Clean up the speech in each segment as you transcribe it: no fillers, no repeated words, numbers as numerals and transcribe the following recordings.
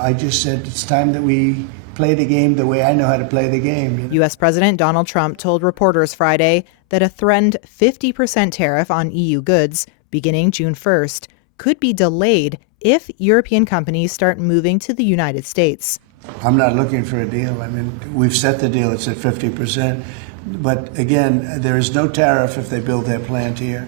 I just said it's time that we play the game the way I know how to play the game. You know? U.S. President Donald Trump told reporters Friday that a threatened 50% tariff on EU goods beginning June 1st could be delayed if European companies start moving to the United States. I'm not looking for a deal. I mean, we've set the deal. It's at 50%. But again, there is no tariff if they build their plant here.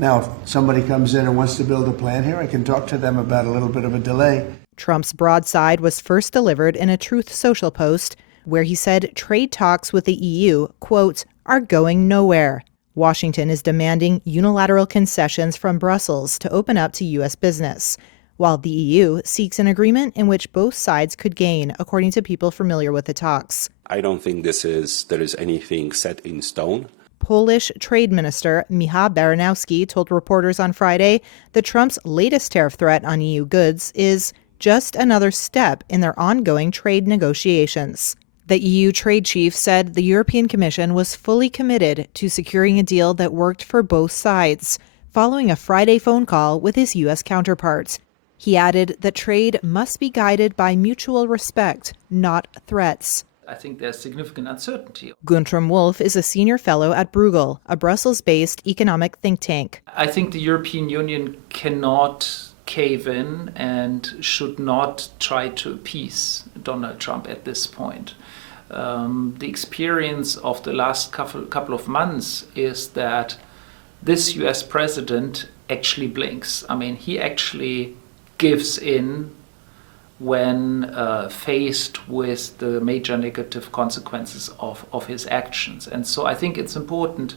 Now, if somebody comes in and wants to build a plant here, I can talk to them about a little bit of a delay. Trump's broadside was first delivered in a Truth Social post where he said trade talks with the EU, quote, are going nowhere. Washington is demanding unilateral concessions from Brussels to open up to U.S. business, while the EU seeks an agreement in which both sides could gain, according to people familiar with the talks. I don't think there is anything set in stone. Polish Trade Minister Michał Baranowski told reporters on Friday that Trump's latest tariff threat on EU goods is just another step in their ongoing trade negotiations. The EU trade chief said the European Commission was fully committed to securing a deal that worked for both sides, following a Friday phone call with his U.S. counterpart. He added that trade must be guided by mutual respect, not threats. I think there's significant uncertainty. Guntram Wolf is a senior fellow at Bruegel, a Brussels-based economic think tank. I think the European Union cannot cave in and should not try to appease Donald Trump at this point. The experience of the last couple of months is that this US president actually blinks. I mean, he actually gives in when faced with the major negative consequences of his actions. And so I think it's important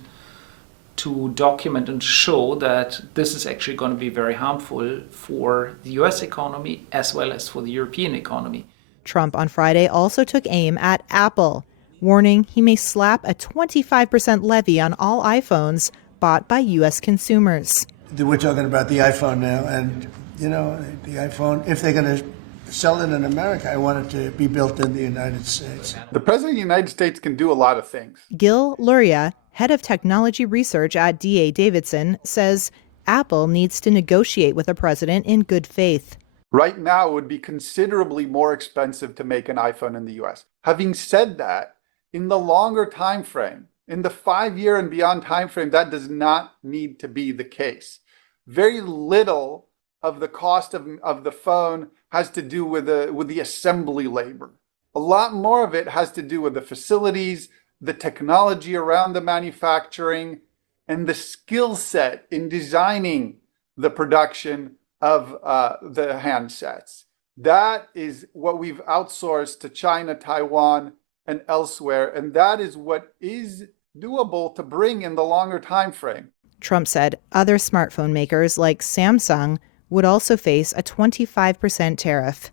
to document and show that this is actually going to be very harmful for the US economy as well as for the European economy. Trump on Friday also took aim at Apple, warning he may slap a 25% levy on all iPhones bought by U.S. consumers. We're talking about the iPhone now, and, you know, the iPhone, if they're going to sell it in America, I want it to be built in the United States. The President of the United States can do a lot of things. Gil Luria, head of technology research at D.A. Davidson, says Apple needs to negotiate with the president in good faith. Right now, it would be considerably more expensive to make an iPhone in the US. Having said that, in the longer time frame, in the 5-year and beyond time frame, that does not need to be the case. Very little of the cost of the phone has to do with the assembly labor. A lot more of it has to do with the facilities, the technology around the manufacturing, and the skill set in designing the production of the handsets. That is what we've outsourced to China, Taiwan, and elsewhere, and that is what is doable to bring in the longer time frame. Trump said other smartphone makers like Samsung would also face a 25% tariff.